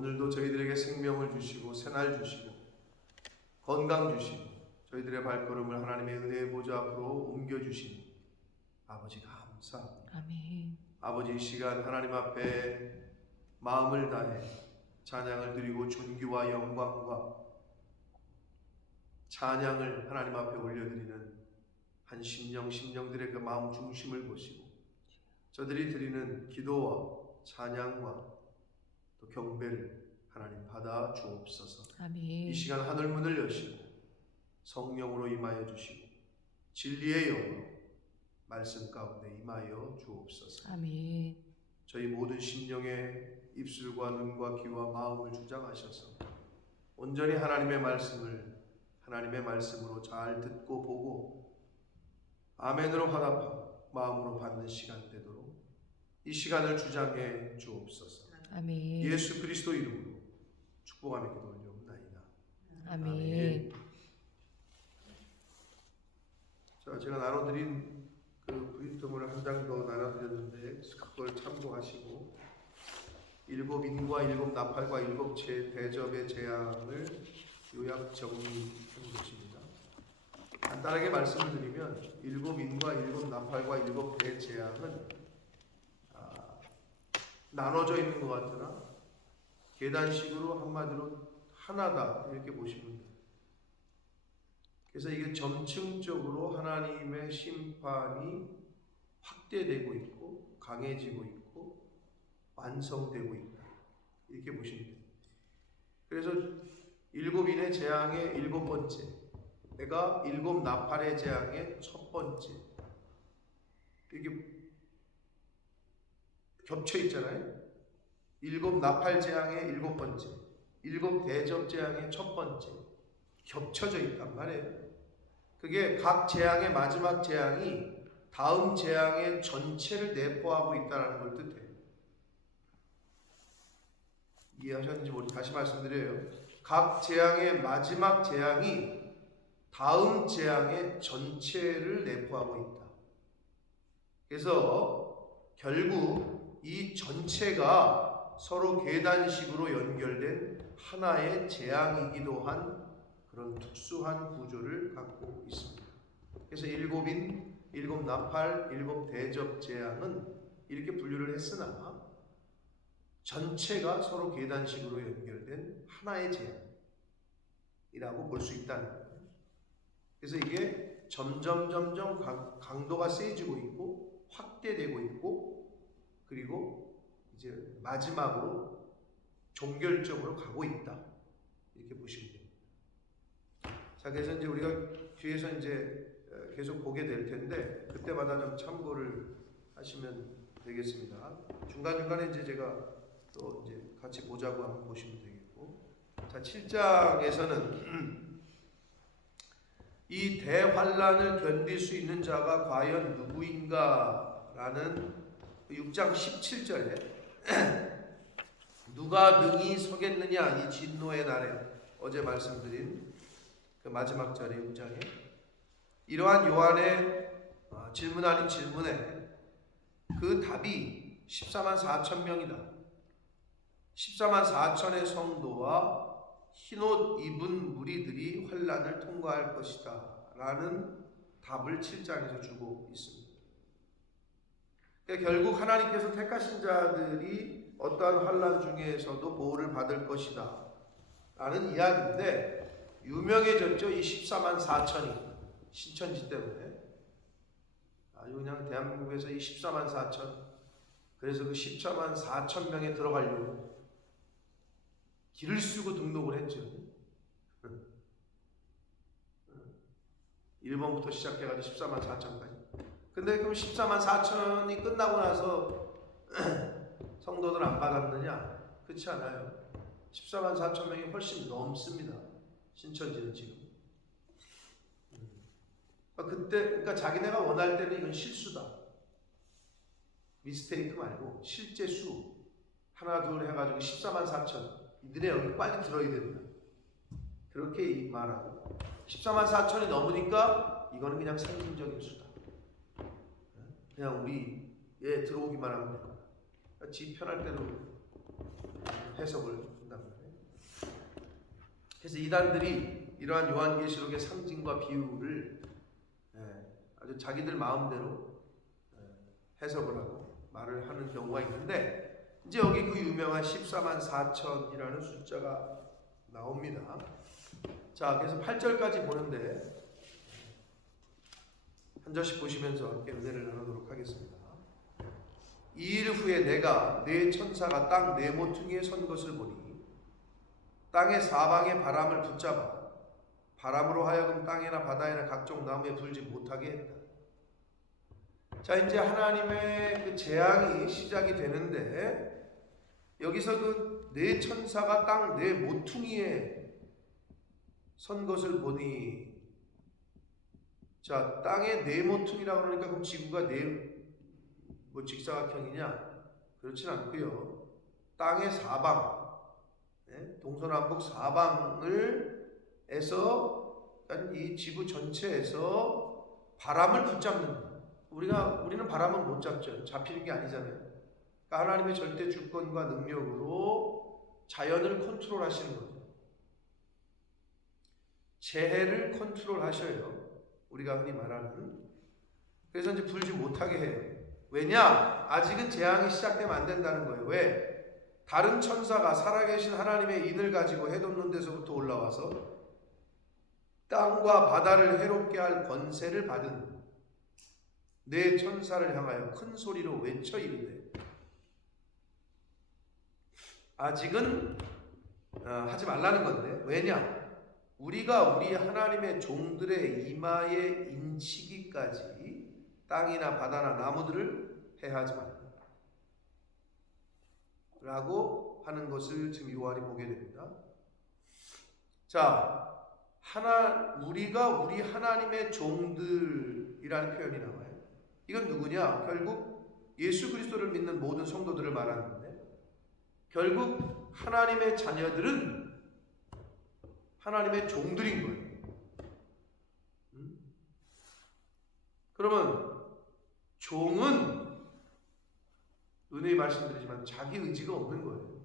오늘도 저희들에게 생명을 주시고 새날 주시고 건강 주시고 저희들의 발걸음을 하나님의 은혜의 보좌 앞으로 옮겨주신 아버지 감사합니다. 아멘. 아버지, 이 시간 하나님 앞에 마음을 다해 찬양을 드리고 존귀와 영광과 찬양을 하나님 앞에 올려드리는 한 심령들의 그 마음 중심을 보시고 저들이 드리는 기도와 찬양과 또 경배를 하나님 받아 주옵소서. 아멘. 이 시간 하늘문을 여시고 성령으로 임하여 주시고 진리의 영으로 말씀 가운데 임하여 주옵소서. 아멘. 저희 모든 심령의 입술과 눈과 귀와 마음을 주장하셔서 온전히 하나님의 말씀을 하나님의 말씀으로 잘 듣고 보고 아멘으로 화답하고 마음으로 받는 시간 되도록 이 시간을 주장해 주옵소서. 아멘. 예수 그리스도 이름으로 축복하며 기도 올려옵나이다. 아멘. 자, 제가 나눠드린 그 브리트물을 한 장 더 나눠드렸는데 그걸 참고하시고 일곱 인과 일곱 나팔과 일곱 대접의 재앙을 요약 정리한 것입니다. 간단하게 말씀을 드리면 일곱 인과 일곱 나팔과 일곱 대재앙은 나눠져 있는 것 같으나 계단식으로 한마디로 하나다 이렇게 보시면 돼요. 그래서 이게 점층적으로 하나님의 심판이 확대되고 있고 강해지고 있고 완성되고 있다 이렇게 보시면 돼요. 그래서 일곱인의 재앙의 일곱 번째, 내가 일곱 나팔의 재앙의 첫 번째, 이게 겹쳐 있잖아요. 일곱 나팔 재앙의 일곱 번째, 일곱 대접 재앙의 첫 번째 겹쳐져 있단 말이에요. 그게 각 재앙의 마지막 재앙이 다음 재앙의 전체를 내포하고 있다는 걸 뜻해요. 이해하셨는지 모르겠어요. 다시 말씀드려요. 각 재앙의 마지막 재앙이 다음 재앙의 전체를 내포하고 있다. 그래서 결국 이 전체가 서로 계단식으로 연결된 하나의 재앙이기도 한 그런 특수한 구조를 갖고 있습니다. 그래서 일곱인, 일곱 나팔, 일곱 대접 재앙은 이렇게 분류를 했으나 전체가 서로 계단식으로 연결된 하나의 재앙이라고 볼 수 있다는 거예요. 그래서 이게 점점 강도가 세지고 있고 확대되고 있고 그리고 이제 마지막으로 종결점으로 가고 있다 이렇게 보시면 됩니다. 자, 그래서 이제 우리가 뒤에서 이제 계속 보게 될 텐데 그때마다 좀 참고를 하시면 되겠습니다. 중간중간에 이제 제가 또 이제 같이 보자고 한번 보시면 되겠고, 자, 7장에서는 이 대환란을 견딜 수 있는 자가 과연 누구인가라는 6장 17절에 누가 능히 서겠느냐 이 진노의 날에 어제 말씀드린 그 마지막 절의 6장에 이러한 요한의 질문 아닌 질문에 그 답이 14만 4천 명이다. 14만 4천의 성도와 흰옷 입은 무리들이 환란을 통과할 것이다 라는 답을 7장에서 주고 있습니다. 그러니까 결국 하나님께서 택하신 자들이 어떠한 환란 중에서도 보호를 받을 것이다 라는 이야기인데 유명해졌죠. 이 14만 4천이 신천지 때문에 아주 그냥 대한민국에서 이 14만 4천, 그래서 그 14만 4천 명에 들어가려고 길을 쓰고 등록을 했죠. 1번부터 시작해가지고 14만 4천까지. 근데 그럼 14만 4천이 끝나고 나서 성도들 안 받았느냐? 그렇지 않아요. 14만 4천 명이 훨씬 넘습니다. 신천지는 지금. 그러니까 자기네가 원할 때는 이건 실수다. 미스테이크 말고 실제 수. 하나 둘 해가지고 14만 4천. 이들의 여기 빨리 들어야 된다. 그렇게 말하고 14만 4천이 넘으니까 이거는 그냥 상징적인 수다. 그냥 우리에 들어오기만 하면 된다. 지 편할 대로 해석을 한단 그래서 이단들이 이러한 요한계시록의 상징과 비유를 아주 자기들 마음대로 해석을 하고 말을 하는 경우가 있는데, 이제 여기 그 유명한 14만 4천이라는 숫자가 나옵니다. 자, 그래서 8절까지 보는데 한 절씩 보시면서 함께 은혜를 나누도록 하겠습니다. 이일 후에 내가 네 천사가 땅 네 모퉁이에 선 것을 보니 땅의 사방에 바람을 붙잡아 바람으로 하여금 땅이나 바다에나 각종 나무에 불지 못하게 했다. 자, 이제 하나님의 그 재앙이 시작이 되는데, 여기서 그 네 천사가 땅 네 모퉁이에 선 것을 보니, 자, 땅의 네 모퉁이라고 그러니까 그럼 지구가 뭐 직사각형이냐? 그렇진 않고요. 땅의 사방, 동서남북 사방을 에서 이 지구 전체에서 바람을 붙잡는 거예요. 우리는 바람은 못 잡죠. 잡히는 게 아니잖아요. 그러니까 하나님의 절대 주권과 능력으로 자연을 컨트롤하시는 거죠. 재해를 컨트롤하셔요. 우리가 흔히 말하는. 그래서 이제 불지 못하게 해요. 왜냐? 아직은 재앙이 시작되면 안 된다는 거예요. 왜? 다른 천사가 살아계신 하나님의 인을 가지고 해돋는 데서부터 올라와서 땅과 바다를 해롭게 할 권세를 받은 네 천사를 향하여 큰 소리로 외쳐 이르되, 아직은 하지 말라는 건데, 왜냐? 우리가 우리 하나님의 종들의 이마에 인치기까지 땅이나 바다나 나무들을 해하지 말라 라고 하는 것을 지금 요한이 보게 됩니다. 자, 우리가 우리 하나님의 종들이라는 표현이 나와요. 이건 누구냐? 결국 예수 그리스도를 믿는 모든 성도들을 말하는데, 결국 하나님의 자녀들은 하나님의 종들인 거예요. 그러면 종은 은혜의 말씀드리지만 자기 의지가 없는 거예요.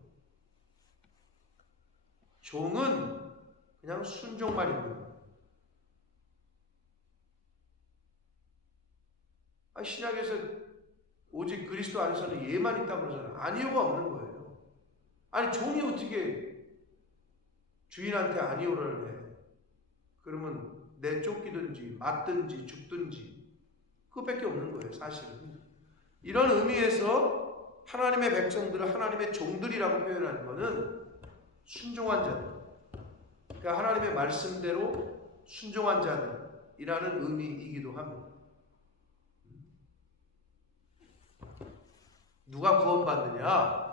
종은 그냥 순종만 있는 거예요. 신약에서 오직 그리스도 안에서는 예만 있다고 그러잖아요. 아니오가 없는 거예요. 아니, 종이 어떻게 주인한테 아니오를 해? 그러면 내쫓기든지 맞든지 죽든지 그것밖에 없는 거예요, 사실은. 이런 의미에서 하나님의 백성들을 하나님의 종들이라고 표현하는 것은 순종한 자들, 그러니까 하나님의 말씀대로 순종한 자들이라는 의미이기도 합니다. 누가 구원받느냐?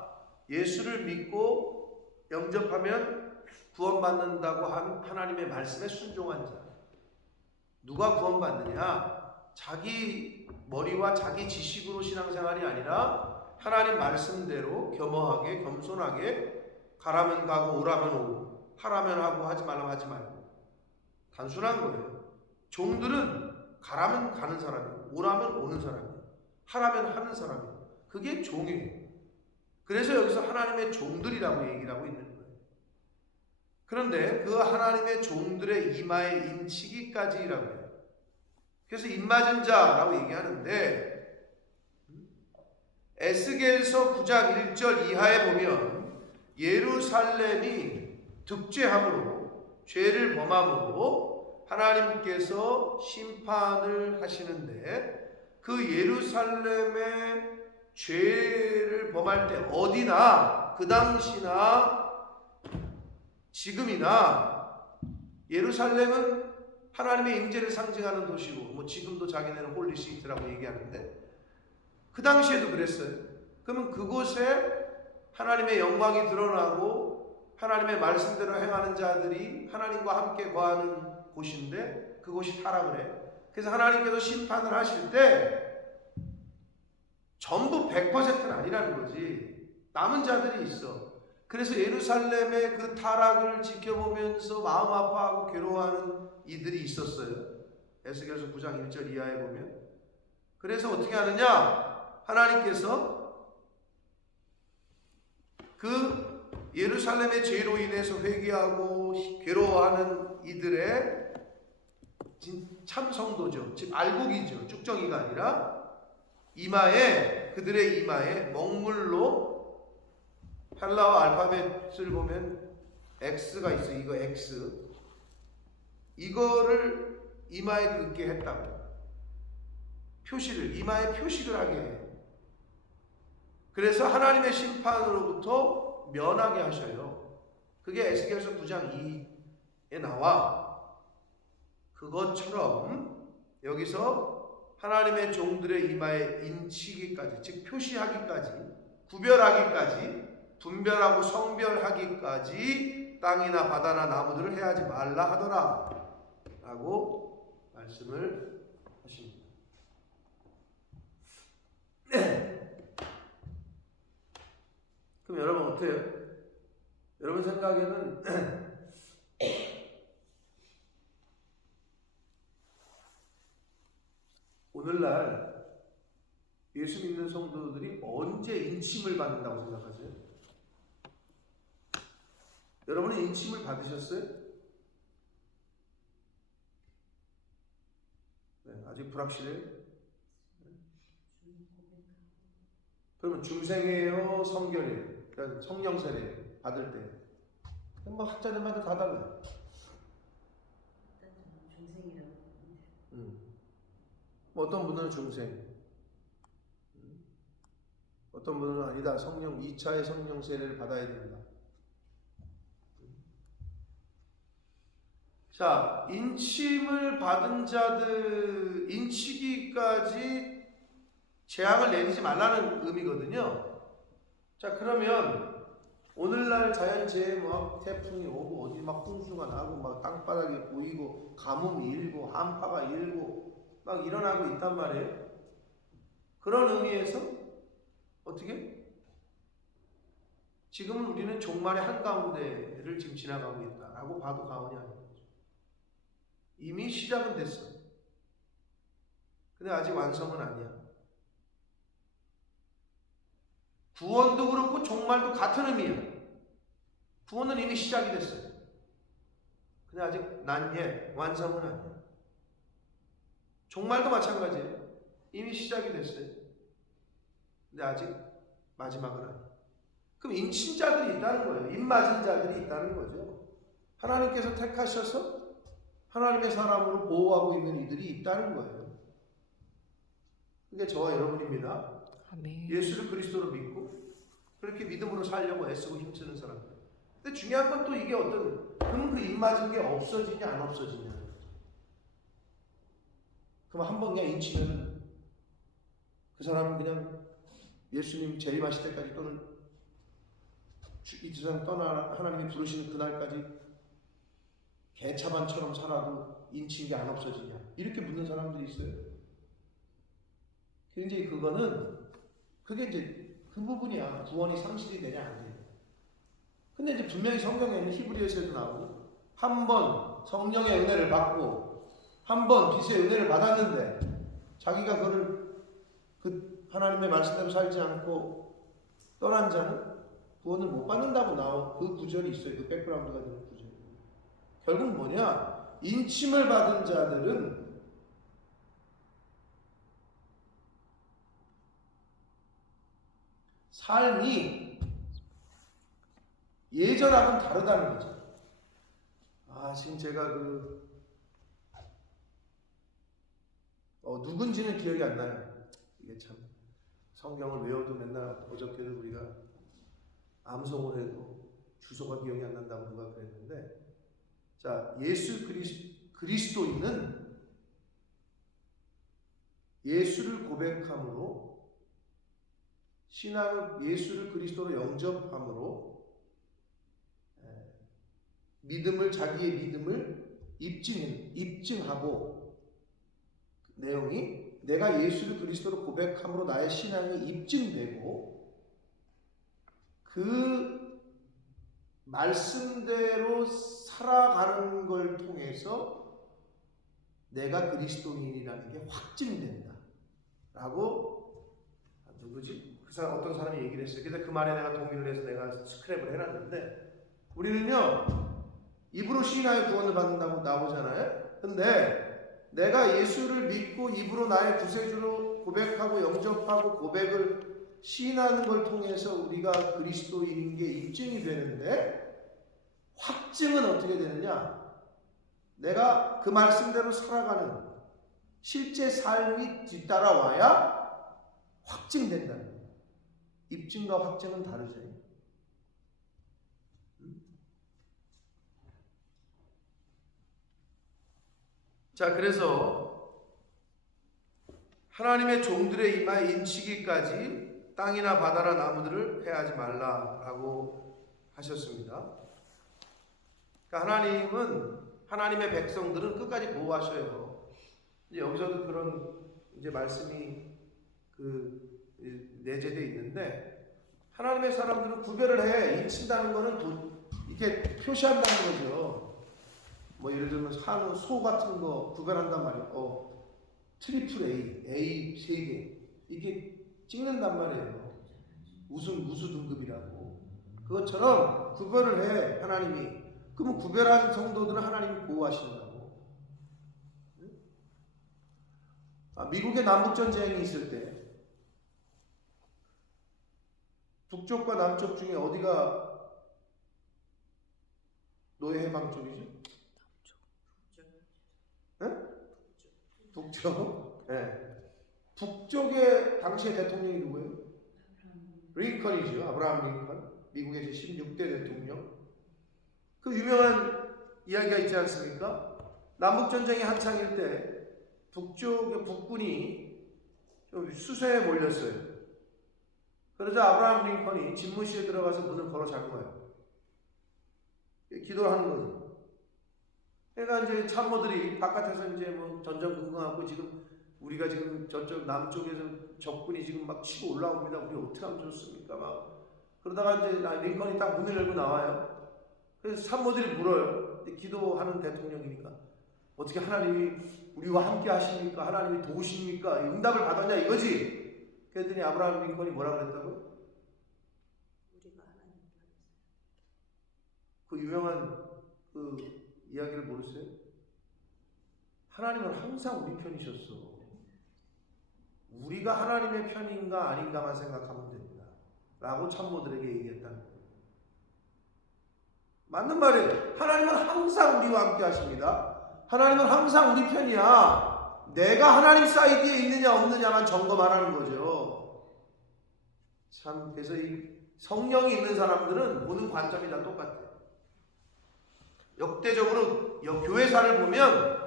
예수를 믿고 영접하면 구원받는다고 한 하나님의 말씀에 순종한 자. 누가 구원받느냐? 자기 머리와 자기 지식으로 신앙생활이 아니라 하나님 말씀대로 겸허하게 겸손하게 가라면 가고 오라면 오고 하라면 하고 하지 말라면 하지 말고, 단순한 거예요. 종들은 가라면 가는 사람이에요. 오라면 오는 사람이에요. 하라면 하는 사람이에요. 그게 종이에요. 그래서 여기서 하나님의 종들이라고 얘기를 하고 있는 거예요. 그런데 그 하나님의 종들의 이마에 인치기까지라고 해요. 그래서 입맞은 자라고 얘기하는데, 에스겔서 9장 1절 이하에 보면 예루살렘이 득죄함으로 죄를 범함으로 하나님께서 심판을 하시는데, 그 예루살렘의 죄를 범할 때 어디나 그 당시나 지금이나 예루살렘은 하나님의 임재를 상징하는 도시고, 뭐 지금도 자기네는 홀리시티라고 얘기하는데 그 당시에도 그랬어요. 그러면 그곳에 하나님의 영광이 드러나고 하나님의 말씀대로 행하는 자들이 하나님과 함께 거하는 곳인데 그곳이 타락을 해요. 그래서 하나님께서 심판을 하실 때 전부 100%는 아니라는 거지. 남은 자들이 있어. 그래서 예루살렘의 그 타락을 지켜보면서 마음 아파하고 괴로워하는 이들이 있었어요. 에스겔서 9장 1절 이하에 보면. 그래서 어떻게 하느냐? 하나님께서 그 예루살렘의 죄로 인해서 회개하고 괴로워하는 이들의 참 성도죠. 즉 알곡이죠. 쭉정이가 아니라 이마에, 그들의 이마에 먹물로, 헬라어 알파벳을 보면 X가 있어요. 이거 X. 이거를 이마에 긋게 했다고. 표시를, 이마에 표시를 하게 해요. 그래서 하나님의 심판으로부터 면하게 하셔요. 그게 에스겔서 9장 2에 나와. 그것처럼 여기서 하나님의 종들의 이마에 인치기까지, 즉 표시하기까지, 구별하기까지, 분별하고 성별하기까지 땅이나 바다나 나무들을 해하지 말라 하더라 라고 말씀을 하십니다. 그럼 여러분 어때요? 여러분 생각에는 오늘날 예수 믿는 성도들이 언제 인침을 받는다고 생각하세요? 여러분은 인침을 받으셨어요? 네, 아직 불확실해요? 그러면 중생이에요? 성결이에요? 그러니까 성령세례예요? 받을 때? 뭐 학자들마다 다 달라요. 중생이라고. 뭐 어떤 분들은 중생, 어떤 분은 아니다. 성령 2차의 성령 세례를 받아야 된다. 자, 인침을 받은 자들, 인치기까지 재앙을 내리지 말라는 의미거든요. 자, 그러면 오늘날 자연재해 막 태풍이 오고 어디 막 홍수가 나고 막 땅바닥이 보이고 가뭄이 일고 한파가 일고 막 일어나고 있단 말이에요. 그런 의미에서 어떻게? 지금 우리는 종말의 한가운데를 지금 지나가고 있다라고 봐도 과언이 아닌 거죠. 이미 시작은 됐어. 근데 아직 완성은 아니야. 구원도 그렇고 종말도 같은 의미야. 구원은 이미 시작이 됐어요. 근데 아직 난예 완성은 아니야. 종말도 마찬가지예요. 이미 시작이 됐어요. 근데 아직 마지막은 아니에요. 그럼 인친자들이 있다는 거예요. 입맞은 자들이 있다는 거죠. 하나님께서 택하셔서 하나님의 사람으로 보호하고 있는 이들이 있다는 거예요. 그게 저와 여러분입니다. 아멘. 예수를 그리스도로 믿고 그렇게 믿음으로 살려고 애쓰고 힘쓰는 사람들. 근데 중요한 건 또 이게 그럼 그 입맞은 게 없어지냐 안 없어지냐. 그럼 한 번 그냥 인치면 그 사람은 그냥 예수님 재림하실 때까지 또는 이 세상 떠나 하나님이 부르시는 그날까지 개차반처럼 살아도 인친 게 안 없어지냐 이렇게 묻는 사람들이 있어요. 굉장히 그게 이제 그 부분이야. 구원이 상실이 되냐 안 되냐. 근데 이제 분명히 성경에는 히브리서에도 나오고 한 번 성령의 은혜를 받고 한 번 빛의 은혜를 받았는데 자기가 그 하나님의 말씀대로 살지 않고 떠난 자는 구원을 못 받는다고 나온 그 구절이 있어요. 그 백그라운드가 되는 구절. 결국 뭐냐? 인침을 받은 자들은 삶이 예전하고는 다르다는 거죠. 지금 제가 누군지는 기억이 안 나요. 이게 참 성경을 외워도 맨날 어저께도 우리가 암송을 해도 주소가 기억이 안 난다고 누가 그랬는데, 자, 예수 그리스도인은 예수를 고백함으로 예수를 그리스도로 영접함으로 자기의 믿음을 입증하고, 내용이 내가 예수를 그리스도로 고백함으로 나의 신앙이 입증되고 그 말씀대로 살아가는 걸 통해서 내가 그리스도인이라는 게 확증된다 라고, 누구지? 그 어떤 사람이 얘기를 했어요. 그래서 그 말에 내가 동의를 해서 내가 스크랩을 해놨는데, 우리는요 입으로 시인하여 구원을 받는다고 나오잖아요. 근데 내가 예수를 믿고 입으로 나의 구세주로 고백하고 영접하고 고백을 시인하는 걸 통해서 우리가 그리스도인인 게 입증이 되는데, 확증은 어떻게 되느냐? 내가 그 말씀대로 살아가는 실제 삶이 뒤따라와야 확증된다는 거예요. 입증과 확증은 다르죠. 자, 그래서 하나님의 종들의 이마에 인치기까지 땅이나 바다나 나무들을 해하지 말라라고 하셨습니다. 그러니까 하나님은, 하나님의 백성들은 끝까지 보호하셔요. 이제 여기서도 그런 이제 말씀이 내재되어 있는데, 하나님의 사람들은 구별을 해. 인친다는 거는 이게 표시한다는 거죠. 뭐 예를 들면 한우, 소 같은 거 구별한단 말이에요. 트리플 A 3개 이게 찍는단 말이에요. 우수 등급이라고. 그것처럼 구별을 해 하나님이. 그러면 구별한 성도들은 하나님이 보호하신다고. 미국의 남북전쟁이 있을 때 북쪽과 남쪽 중에 어디가 노예 해방 쪽이죠? 북쪽? 네. 북쪽의 당시의 대통령이 누구예요? 링컨이죠. 아브라함 링컨. 미국의 제16대 대통령. 그 유명한 이야기가 있지 않습니까? 남북전쟁이 한창일 때 북쪽의 북군이 좀 수세에 몰렸어요. 그러자 아브라함 링컨이 집무실에 들어가서 문을 걸어 잠궈요. 기도를 하는 거죠. 그러니까 이제 참모들이 바깥에서 이제 뭐 전전긍긍하고, 지금 우리가 지금 저쪽 남쪽에서 적군이 지금 막 치고 올라옵니다. 우리 어떻게 하면 좋습니까? 막 그러다가 이제 링컨이 딱 문을 열고 나와요. 그래서 참모들이 물어요. 기도하는 대통령이니까 어떻게 하나님이 우리와 함께 하십니까? 하나님이 도우십니까? 응답을 받았냐 이거지. 그랬더니 아브라함 링컨이 뭐라 그랬다고요? 우리가 하나님 편이세요. 그 유명한 그 이야기를 모르세요? 하나님은 항상 우리 편이셨어. 우리가 하나님의 편인가 아닌가만 생각하면 됩니다. 라고 참모들에게 얘기했다는 거예요. 맞는 말이에요. 하나님은 항상 우리와 함께 하십니다. 하나님은 항상 우리 편이야. 내가 하나님 사이드에 있느냐 없느냐만 점검하라는 거죠. 참, 그래서 이 성령이 있는 사람들은 보는 관점이 다 똑같아요. 역대적으로 교회사를 보면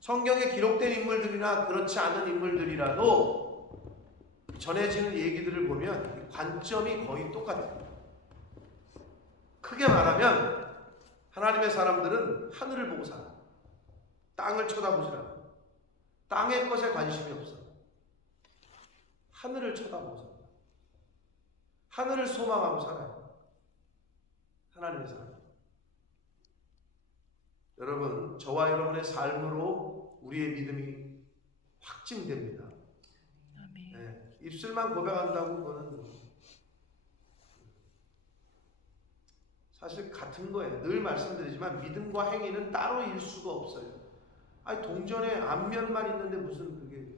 성경에 기록된 인물들이나 그렇지 않은 인물들이라도 전해지는 얘기들을 보면 관점이 거의 똑같아요. 크게 말하면 하나님의 사람들은 하늘을 보고 살아. 땅을 쳐다보지 않아. 땅의 것에 관심이 없어. 하늘을 쳐다보고 살아. 하늘을 소망하고 살아요. 하나님의 사람. 여러분, 저와 여러분의 삶으로 우리의 믿음이 확증됩니다. 네, 입술만 고백한다고 그거는 사실 같은 거예요. 늘 말씀드리지만 믿음과 행위는 따로 일 수가 없어요. 아니, 동전에 앞면만 있는데 무슨 그게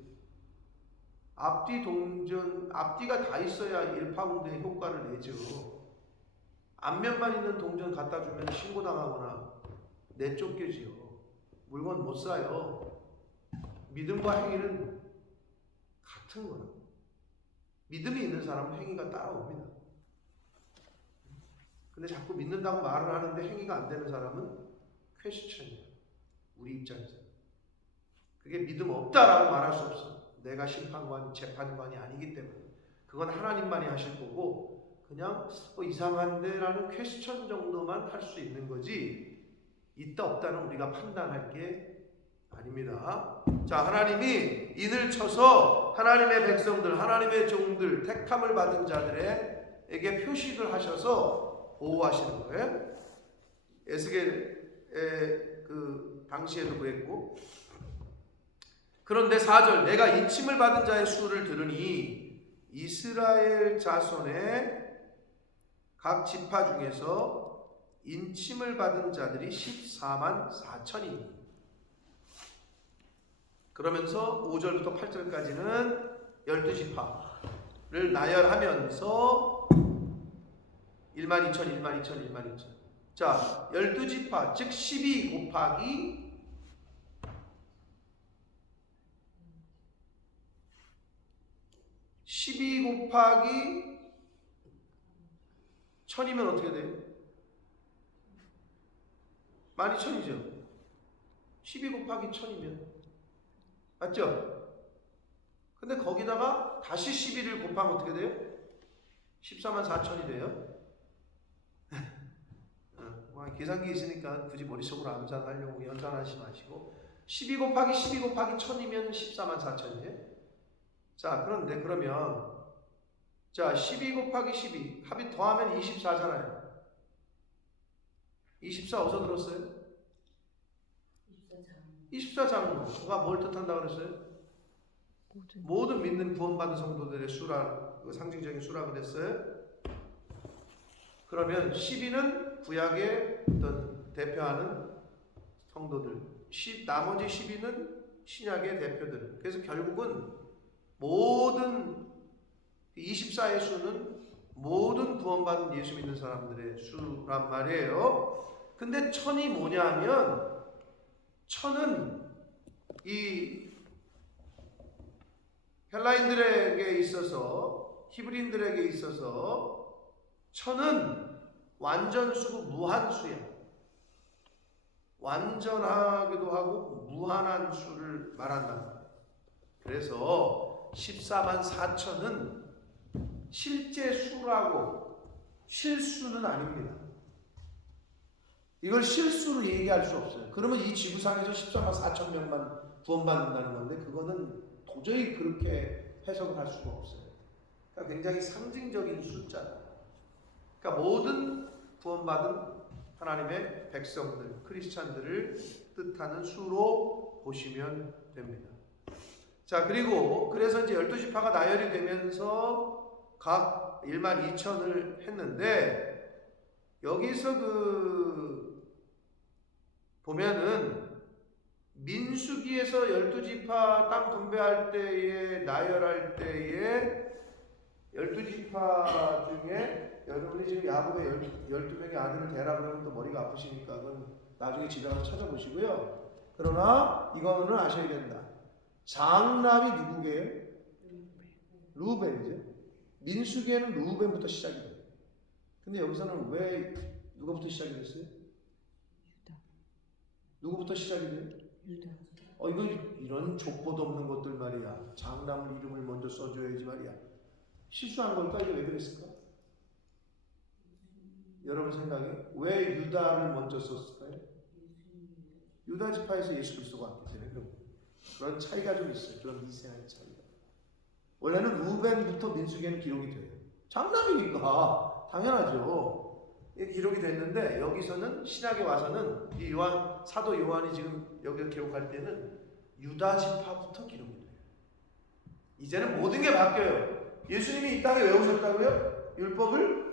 앞뒤가 다 있어야 일파운드의 효과를 내죠. 앞면만 있는 동전 갖다 주면 신고당하거나 내쫓겨지요. 물건 못 사요. 믿음과 행위는 같은 거예요. 믿음이 있는 사람은 행위가 따라옵니다. 근데 자꾸 믿는다고 말을 하는데 행위가 안 되는 사람은 퀘스천이에요. 우리 입장에서. 그게 믿음 없다라고 말할 수 없어. 내가 심판관, 재판관이 아니기 때문에. 그건 하나님만이 하실 거고, 그냥 이상한데라는 퀘스천 정도만 할 수 있는 거지, 있다 없다는 우리가 판단할 게 아닙니다. 자, 하나님이 인을 쳐서 하나님의 백성들, 하나님의 종들, 택함을 받은 자들에게 표식을 하셔서 보호하시는 거예요. 에스겔의 그 당시에도 그랬고. 그런데 4절, 내가 인침을 받은 자의 수를 들으니 이스라엘 자손의 각 지파 중에서 인침을 받은 자들이 14만 4천이니 그러면서 5절부터 8절까지는 12지파를 나열하면서 1만 2천, 1만 2천, 1만 2천. 자, 12지파 즉 12 곱하기 12 곱하기 1000이면 어떻게 돼요? 12,000이죠. 12 곱하기 1000이면 맞죠? 근데 거기다가 다시 12를 곱하면 어떻게 돼요? 14만 4천이 돼요. 계산기 있으니까 굳이 머릿속으로 암산하려고 연산하지 마시고 12 곱하기 12 곱하기 1000이면 14만 4천이에요. 자, 그런데 그러면 자 12 곱하기 12 합이 더하면 24잖아요. 24 어디서 들었어요? 24장로가 뭘 뜻한다고 그랬어요? 모든 믿는 구원받은 성도들의 수라, 상징적인 수라 그랬어요. 그러면 12는 구약의 어떤 대표하는 성도들, 나머지 12는 신약의 대표들. 그래서 결국은 모든 24의 수는 모든 구원받은 예수 믿는 사람들의 수란 말이에요. 근데 1000이 뭐냐면 1000은 이 헬라인들에게 있어서 히브리인들에게 있어서 1000은 완전수고 무한수야. 완전하기도 하고 무한한 수를 말한다. 그래서 14만 4천은 실제 수라고 실수는 아닙니다. 이걸 실수로 얘기할 수 없어요. 그러면 이 지구상에서 14만 4천 명만 구원받는다는 건데 그거는 도저히 그렇게 해석을 할 수가 없어요. 그러니까 굉장히 상징적인 숫자다. 그러니까 모든 구원받은 하나님의 백성들, 크리스찬들을 뜻하는 수로 보시면 됩니다. 자, 그리고 그래서 이제 12지파가 나열이 되면서 각 1만 2천을 했는데 여기서 보면은 민수기에서 12지파 땅 분배할 때에 나열할 때에 12지파 중에 여러분이 지금 야곱의 12명의 아들을 대라 그러면 또 머리가 아프시니까 그건 나중에 집에 가서 찾아보시고요. 그러나 이거는 아셔야 된다. 장남이 누구게요? 루벤이죠. 민수기에는 루벤부터 시작이 돼요. 근데 여기서는 왜 누가부터 시작이 됐어요? 유다. 누구부터 시작이 돼요? 유다. 이런 족보도 없는 것들 말이야. 장남 이름을 먼저 써줘야지 말이야. 실수한 걸까? 이게 왜 그랬을까? 여러분 생각에 왜 유다를 먼저 썼을까요? 유다 지파에서 예수 그리스도가 왔기 때문에 그런 차이가 좀 있어요. 그런 미세한 차이가. 원래는 루벤부터 민수기에는 기록이 돼요. 장남이니까 당연하죠. 이게 기록이 됐는데 여기서는 신약에 와서는 이 사도 요한이 지금 여기를 기록할 때는 유다 지파부터 기록이 돼요. 이제는 모든 게 바뀌어요. 예수님이 이 땅에 왜 오셨다고요? 율법을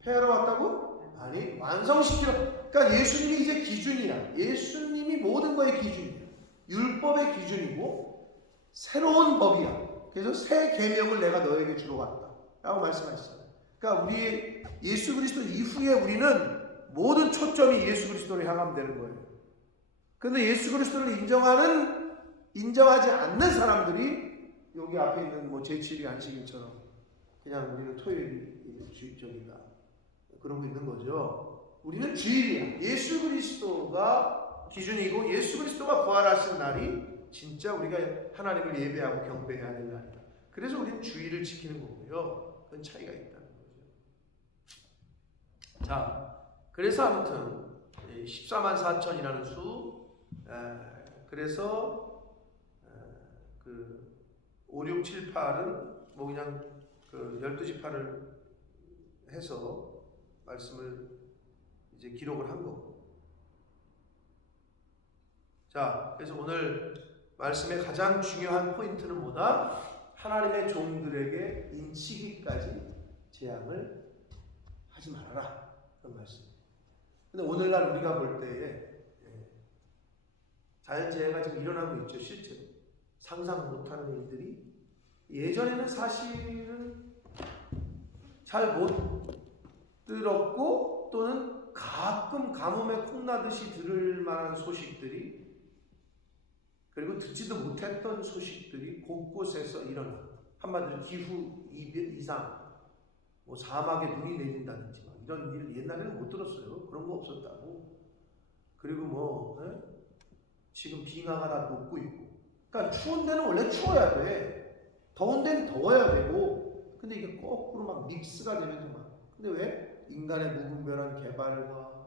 폐하러 왔다고? 아니, 완성시키러. 그러니까 예수님이 이제 기준이야. 예수님이 모든 거의 기준이야. 율법의 기준이고 새로운 법이야. 그래서 새 계명을 내가 너에게 주러 왔다 라고 말씀하셨어요. 그러니까 우리 예수 그리스도 이후에 우리는 모든 초점이 예수 그리스도를 향하면 되는 거예요. 그런데 예수 그리스도를 인정하지 않는 사람들이 여기 앞에 있는 제7일 안식일처럼 그냥 우리는 토요일 주일적이다 그러고 있는 거죠. 우리는 주일이야. 예수 그리스도가 기준이고 예수 그리스도가 부활하신 날이 진짜 우리가 하나님을 예배하고 경배해야 될 날이다. 그래서 우리는 주일을 지키는 거고요. 그건 차이가 있다는 거죠. 자, 그래서 아무튼 14만 4천이라는 수, 그래서 5, 6, 7, 8은 그냥 12지파를 해서 말씀을 이제 기록을 한 거고. 자, 그래서 오늘 말씀의 가장 중요한 포인트는 뭐다? 하나님의 종들에게 인치기까지 재앙을 하지 말아라. 그런 말씀. 근데 오늘날 우리가 볼 때에 자연재해가 지금 일어나고 있죠. 실제로. 상상 못하는 일들이. 예전에는 사실은 잘 못 들었고 또는 가끔 가뭄에 콩나듯이 들을 만한 소식들이, 그리고 듣지도 못했던 소식들이 곳곳에서 일어나. 한마디로 기후 이상, 뭐 사막에 눈이 내린다든지 막 이런 일 옛날에는 못 들었어요. 그런 거 없었다고. 그리고 지금 빙하가 다 녹고 있고. 그러니까 추운 데는 원래 추워야 돼. 더운 데는 더워야 되고. 근데 이게 거꾸로 막 믹스가 되면서 막. 근데 왜? 인간의 무분별한 개발과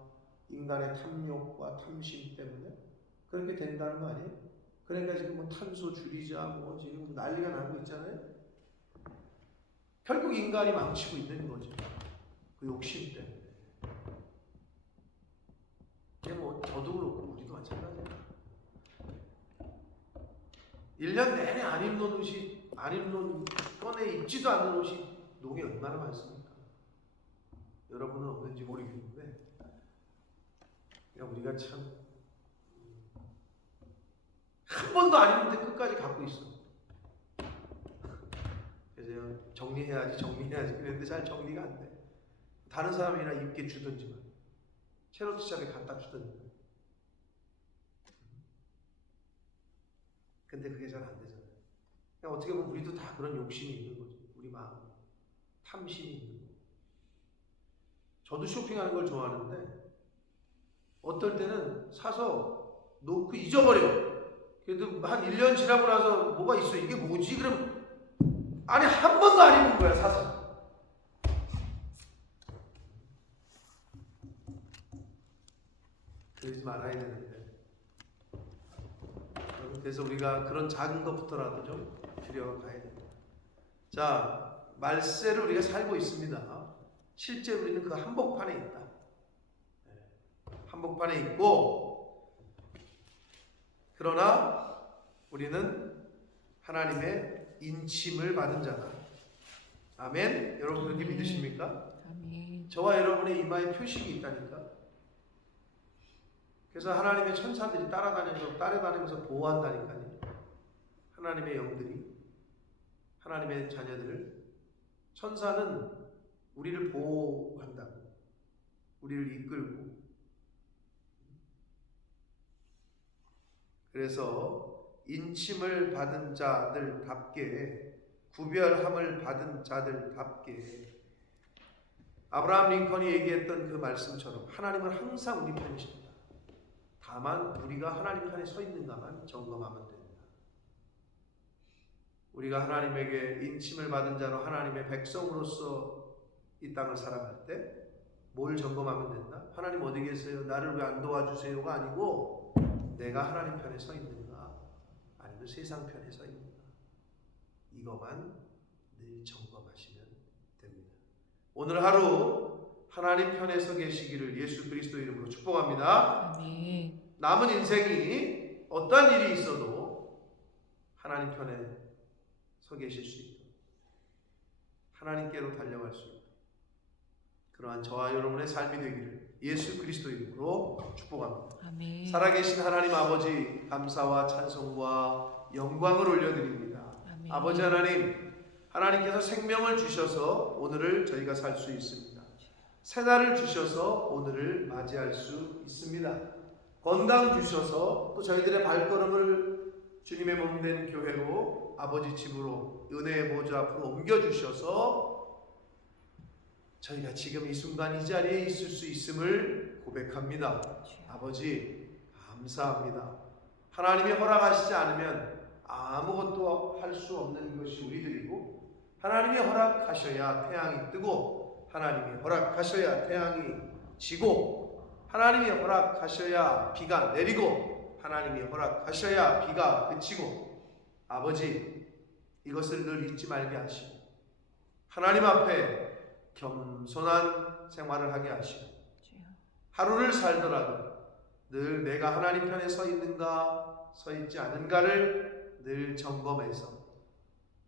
인간의 탐욕과 탐심 때문에 그렇게 된다는 거 아니에요? 그러니까 지금 탄소 줄이자 지금 난리가 나고 있잖아요. 결국 인간이 망치고 있는 거죠. 그 욕심 때문에. 근데 저도 그렇고 우리도 마찬가지예요. 1년 내내 안 입는 옷이, 꺼내 입지도 않는 옷이 농에 얼마나 많습니까? 여러분은 없는지 모르겠는데, 우리가 참 한 번도 안 입는데 끝까지 갖고 있어. 그래서 정리해야지 그랬는데 잘 정리가 안 돼. 다른 사람이나 입게 주든지만, 체로티샵에 갖다 주든지. 근데 그게 잘 안 되잖아요. 그러니까 어떻게 보면 우리도 다 그런 욕심이 있는 거죠. 우리 마음, 탐심이 있는 거죠. 저도 쇼핑하는 걸 좋아하는데 어떨 때는 사서 놓고 잊어버려요. 그래도 한 1년 지나고 나서 뭐가 있어. 이게 뭐지? 그럼 아니 한 번도 안 입은 거야, 사서. 그러지 말아야 되는데. 그래서 우리가 그런 작은 것부터라도 좀 줄여가야 됩니다. 자, 말세를 우리가 살고 있습니다. 실제 우리는 그 한복판에 있다. 한복판에 있고, 그러나 우리는 하나님의 인침을 받은 자다. 아멘. 여러분 그렇게 믿으십니까? 아멘. 저와 여러분의 이마에 표식이 있다니까. 그래서 하나님의 천사들이 따라다니면서 보호한다니까요. 하나님의 영들이, 하나님의 자녀들을. 천사는 우리를 보호한다고, 우리를 이끌고. 그래서 인침을 받은 자들답게, 구별함을 받은 자들답게, 아브라함 링컨이 얘기했던 그 말씀처럼 하나님은 항상 우리 편이십니다. 다만 우리가 하나님 편에 서 있는가만 점검하면 됩니다. 우리가 하나님에게 인침을 받은 자로 하나님의 백성으로서 이 땅을 살아갈 때 뭘 점검하면 된다? 하나님 어디 계세요? 나를 왜 안 도와주세요가 아니고 내가 하나님 편에 서 있는가? 아니면 세상 편에 서 있는가? 이것만 늘 점검하시면 됩니다. 오늘 하루 하나님 편에 서 계시기를 예수 그리스도 이름으로 축복합니다. 아멘. 남은 인생이 어떤 일이 있어도 하나님 편에 서 계실 수 있도록, 하나님께로 달려갈 수 있도록 그러한 저와 여러분의 삶이 되기를 예수 그리스도 이름으로 축복합니다. 아멘. 살아계신 하나님 아버지, 감사와 찬송과 영광을 올려드립니다. 아멘. 아버지 하나님, 하나님께서 생명을 주셔서 오늘을 저희가 살 수 있습니다. 새날을 주셔서 오늘을 맞이할 수 있습니다. 건강 주셔서 또 저희들의 발걸음을 주님의 몸된 교회로, 아버지 집으로, 은혜의 보좌 앞으로 옮겨주셔서 저희가 지금 이 순간 이 자리에 있을 수 있음을 고백합니다. 아버지 감사합니다. 하나님이 허락하시지 않으면 아무것도 할 수 없는 것이 우리들이고, 하나님이 허락하셔야 태양이 뜨고, 하나님이 허락하셔야 태양이 지고, 하나님이 허락하셔야 비가 내리고, 하나님이 허락하셔야 비가 그치고, 아버지 이것을 늘 잊지 말게 하시고 하나님 앞에 겸손한 생활을 하게 하시고, 하루를 살더라도 늘 내가 하나님 편에 서 있는가 서 있지 않은가를 늘 점검해서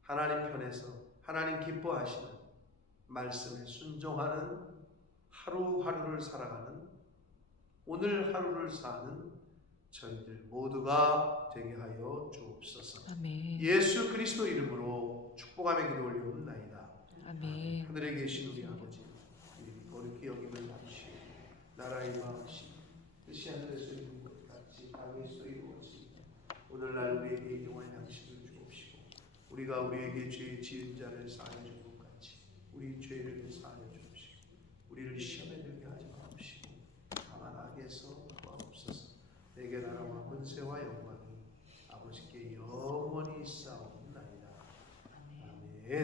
하나님 편에서 하나님 기뻐하시는 말씀에 순종하는 하루하루를 살아가는 오늘 하루를 사는 저희들 모두가 되게 하여 주옵소서. 아멘. 예수 그리스도 이름으로 축복하며 기도 올려옵나이다. 아멘. 하늘에 계신 우리 아버지, 이름이 거룩히 여김을 받으시오. 나라의 마음시 뜻이 하늘에서 이루는 것 같이 땅에서 이루어지니 오늘날 우리에게 일용할 양식을 주옵시고 우리가 우리에게 죄 지은 자를 사하여 준 것 같이 우리 죄를 사하여 주옵시고 우리를 시험에 들게 하여